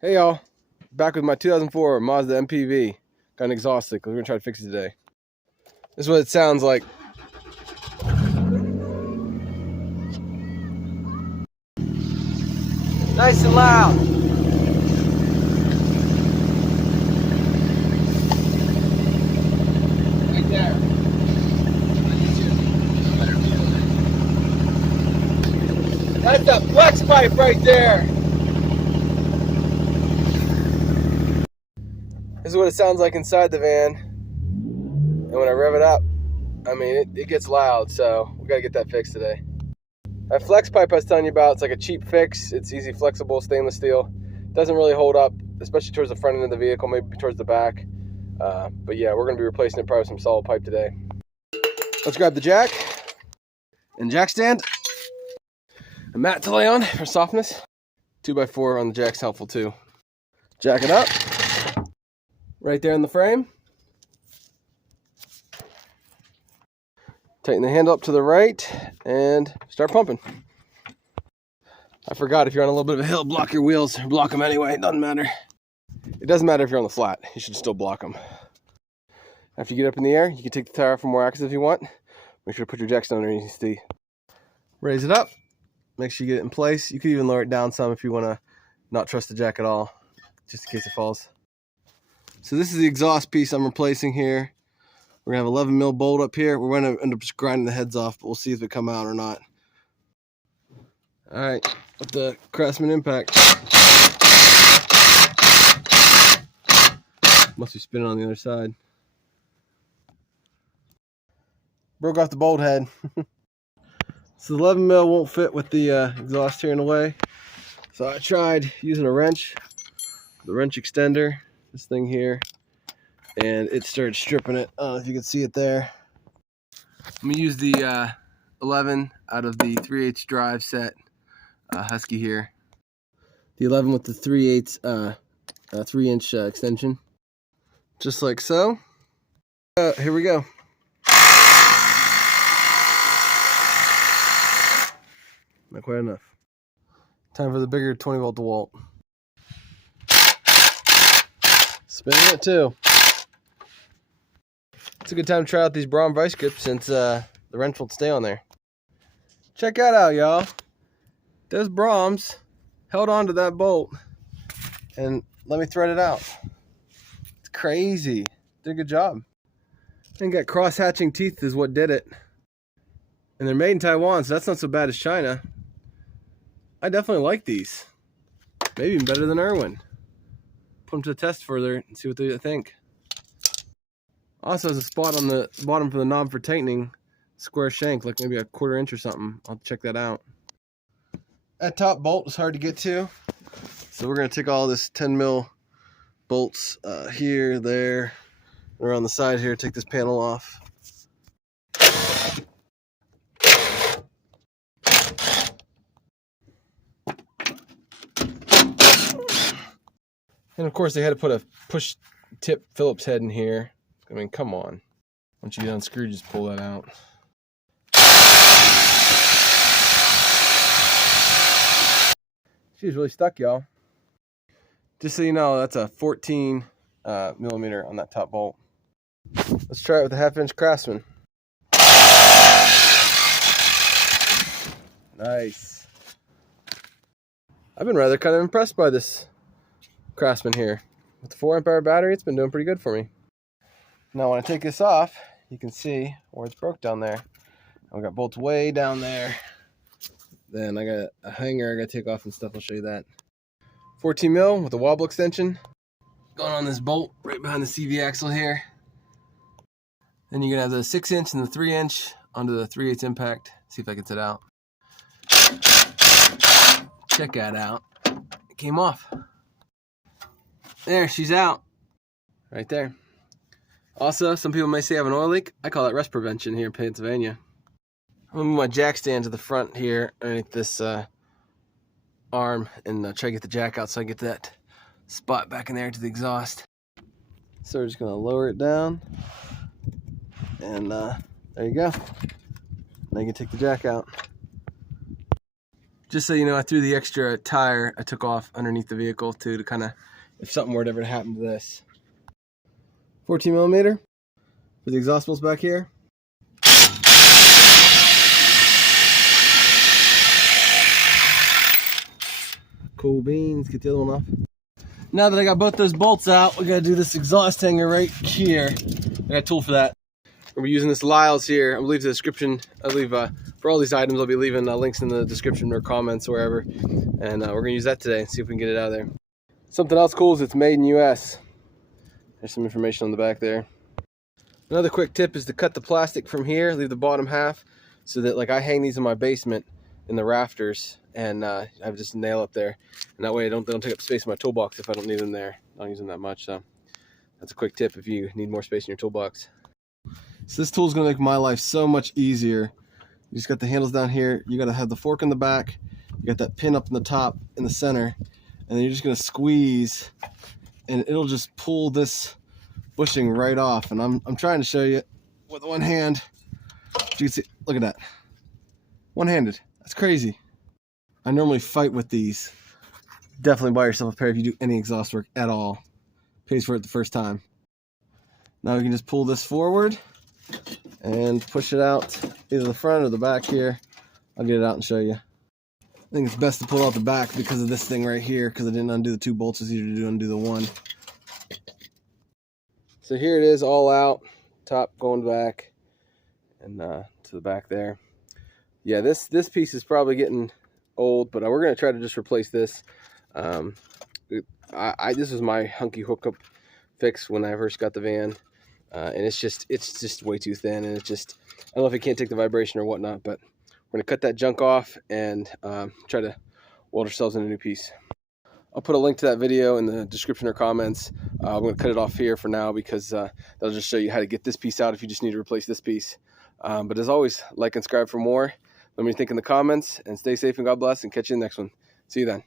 Hey y'all, back with my 2004 Mazda MPV. Got an exhaust leak. We're gonna try to fix it today. This is what it sounds like. Nice and loud. Right there. That's the flex pipe right there. This is what it sounds like inside the van. And when I rev it up, I mean, it gets loud, so we gotta get that fixed today. That flex pipe I was telling you about, it's like a cheap fix. It's easy, flexible, stainless steel. Doesn't really hold up, especially towards the front end of the vehicle, maybe towards the back. But yeah, we're gonna be replacing it probably with some solid pipe today. Let's grab the jack and jack stand. A mat to lay on for softness. 2x4 on the jack's helpful too. Jack it up. Right there in the frame. Tighten the handle up to the right and start pumping. I forgot, if you're on a little bit of a hill, block your wheels. Block them anyway, it doesn't matter. It doesn't matter if you're on the flat, you should still block them. After you get up in the air, you can take the tire off for more access if you want. Make sure to put your jack stand underneath the. Raise it up. Make sure you get it in place. You could even lower it down some if you want to not trust the jack at all, just in case it falls. So this is the exhaust piece I'm replacing here. We're gonna have 11 mil bolt up here. We're gonna end up just grinding the heads off, but we'll see if it come out or not. All right, with the Craftsman impact. Must be spinning on the other side. Broke off the bolt head. So the 11 mil won't fit with the exhaust here in the way. So I tried using a wrench, the wrench extender, this thing here, and it started stripping it. I don't know if you can see it there. I'm gonna use the 11 out of the 3/8 drive set Husky here. The 11 with the 3/8 3-inch extension, just like so. Here we go. Not quite enough. Time for the bigger 20-volt DeWalt. Spinning it too. It's a good time to try out these Brom vice grips since the wrench won't stay on there. Check that out, y'all. Those Broms held on to that bolt and let me thread it out. It's crazy. Did a good job. I think that cross-hatching teeth is what did it. And they're made in Taiwan, so that's not so bad as China. I definitely like these. Maybe even better than Irwin. Put them to the test further and see what they think. Also has a spot on the bottom for the knob for tightening. Square shank, like maybe a 1/4 inch or something. I'll check that out. That top bolt is hard to get to. So we're gonna take all this 10 mil bolts here, there, and around the side here, take this panel off. And of course they had to put a push tip Phillips head in here. I mean, come on. Once you get unscrewed, just pull that out. She's really stuck, y'all. Just so you know, that's a 14 millimeter on that top bolt. Let's try it with a 1/2-inch Craftsman. Nice. I've been rather kind of impressed by this Craftsman here. With the 4 amp-hour battery, it's been doing pretty good for me. Now when I take this off, you can see where it's broke down there. I've got bolts way down there. Then I got a hanger I gotta take off and stuff. I'll show you that. 14 mil with a wobble extension. Going on this bolt right behind the CV axle here. Then you're gonna have the 6-inch and the 3-inch onto the 3/8 impact. See if I can get it out. Check that out. It came off. There, she's out. Right there. Also, some people may say I have an oil leak. I call that rust prevention here in Pennsylvania. I'm gonna move my jack stand to the front here underneath this arm and try to get the jack out so I get that spot back in there to the exhaust. So we're just gonna lower it down, and there you go. Now you can take the jack out. Just so you know, I threw the extra tire I took off underneath the vehicle too, to kind of, if something were to ever happen to this. 14 millimeter for the exhaust bolts back here. Cool beans. Get the other one off. Now that I got both those bolts out, we gotta do this exhaust hanger right here. I got a tool for that. We're using this Lyle's here. I'll leave the description. I'll leave for all these items. I'll be leaving links in the description or comments, wherever. And we're gonna use that today and see if we can get it out of there. Something else cool is it's made in US. There's some information on the back there. Another quick tip is to cut the plastic from here, leave the bottom half, so that, like, I hang these in my basement in the rafters, and I have just a nail up there, and that way they don't take up space in my toolbox if I don't need them there. I don't use them that much, so that's a quick tip if you need more space in your toolbox. So this tool is going to make my life so much easier. You just got the handles down here. You got to have the fork in the back. You got that pin up in the top in the center, and then you're just going to squeeze, and it'll just pull this bushing right off. And I'm trying to show you with one hand. You can see, look at that, one-handed. That's crazy. I normally fight with these. Definitely buy yourself a pair if you do any exhaust work at all. Pays for it the first time. Now we can just pull this forward and push it out, either the front or the back here. I'll get it out and show you. I think it's best to pull out the back because of this thing right here, because I didn't undo the two bolts. It's easier to undo the one. So here it is, all out, top going back, and to the back there. Yeah, this piece is probably getting old, but we're gonna try to just replace this. This was my hunky hookup fix when I first got the van, and it's just way too thin, and I don't know if it can't take the vibration or whatnot, but we're gonna cut that junk off and try to weld ourselves in a new piece. I'll put a link to that video in the description or comments. I'm gonna cut it off here for now because that'll just show you how to get this piece out if you just need to replace this piece. But as always, like and subscribe for more. Let me know what you think in the comments, and stay safe and God bless, and catch you in the next one. See you then.